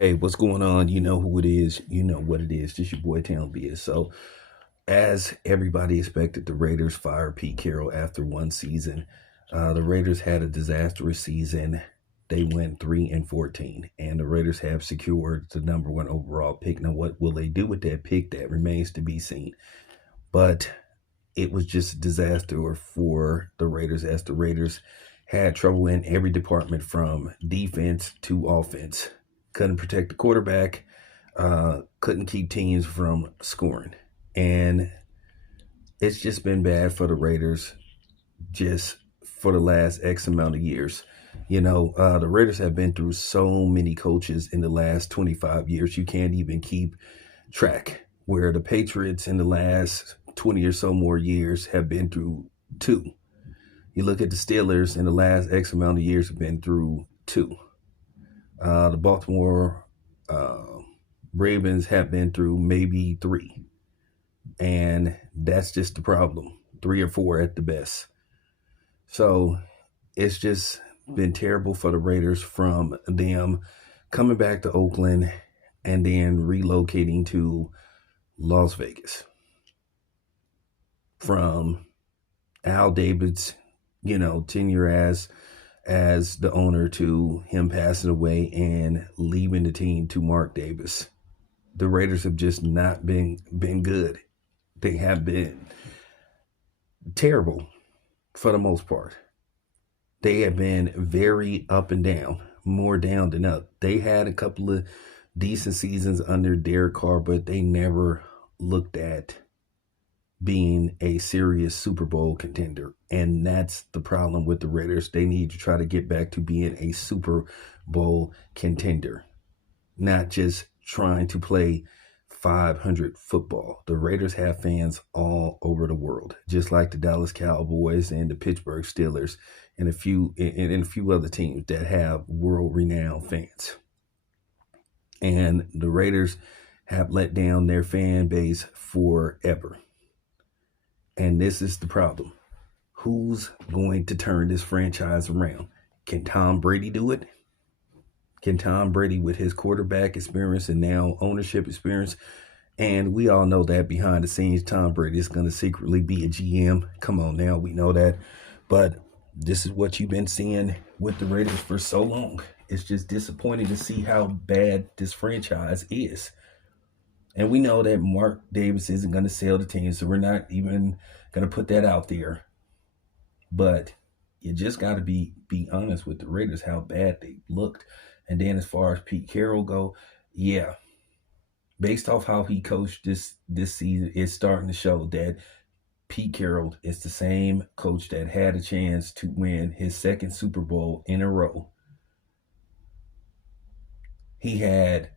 Hey, what's going on? You know who it is. You know what it is. This your boy Town Biz. So, as everybody expected, the Raiders fired Pete Carroll after one season. The Raiders had a disastrous season. They went 3-14, and the Raiders have secured the number one overall pick. Now, what will they do with that pick? That remains to be seen. But it was just a disaster for the Raiders, as the Raiders had trouble in every department from defense to offense. Couldn't protect the quarterback, couldn't keep teams from scoring. And it's just been bad for the Raiders just for the last X amount of years. The Raiders have been through so many coaches in the last 25 years, you can't even keep track. Where the Patriots in the last 20 or so more years have been through two. You look at the Steelers in the last X amount of years have been through two. The Baltimore Ravens have been through maybe three. And that's just the problem. Three or four at the best. So it's just been terrible for the Raiders from them coming back to Oakland and then relocating to Las Vegas. From Al Davis, tenure as the owner, to him passing away and leaving the team to Mark Davis. The Raiders have just not been good. They have been terrible for the most part. They have been very up and down, more down than up. They had a couple of decent seasons under Derek Carr, but they never looked at being a serious Super Bowl contender. And that's the problem with the Raiders. They need to try to get back to being a Super Bowl contender, not just trying to play 500 football. The Raiders have fans all over the world, just like the Dallas Cowboys and the Pittsburgh Steelers and a few other teams that have world-renowned fans. And the Raiders have let down their fan base forever. And this is the problem. Who's going to turn this franchise around? Can Tom Brady do it? Can Tom Brady, with his quarterback experience and now ownership experience? And we all know that behind the scenes, Tom Brady is going to secretly be a GM. Come on now, we know that. But this is what you've been seeing with the Raiders for so long. It's just disappointing to see how bad this franchise is. And we know that Mark Davis isn't going to sell the team, so we're not even going to put that out there. But you just got to be honest with the Raiders, how bad they looked. And then as far as Pete Carroll go, yeah, based off how he coached this season, it's starting to show that Pete Carroll is the same coach that had a chance to win his second Super Bowl in a row. He had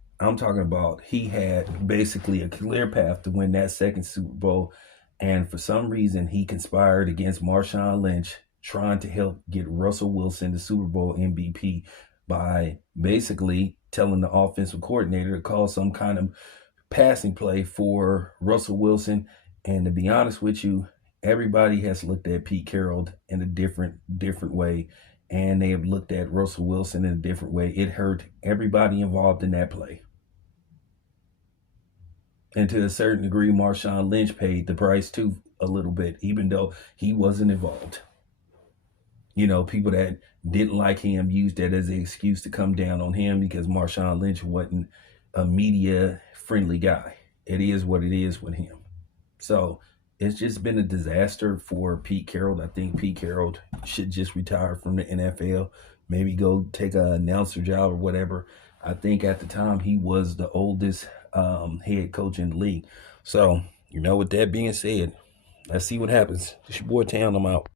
basically a clear path to win that second Super Bowl. And for some reason, he conspired against Marshawn Lynch, trying to help get Russell Wilson the Super Bowl MVP by basically telling the offensive coordinator to call some kind of passing play for Russell Wilson. And to be honest with you, everybody has looked at Pete Carroll in a different way, and they have looked at Russell Wilson in a different way. It hurt everybody involved in that play. And to a certain degree, Marshawn Lynch paid the price too, a little bit, even though he wasn't involved. People that didn't like him used that as an excuse to come down on him because Marshawn Lynch wasn't a media-friendly guy. It is what it is with him. So it's just been a disaster for Pete Carroll. I think Pete Carroll should just retire from the NFL, maybe go take an announcer job or whatever. I think at the time he was the oldest head coach in the league. So, with that being said, let's see what happens. It's your boy Town. I'm out.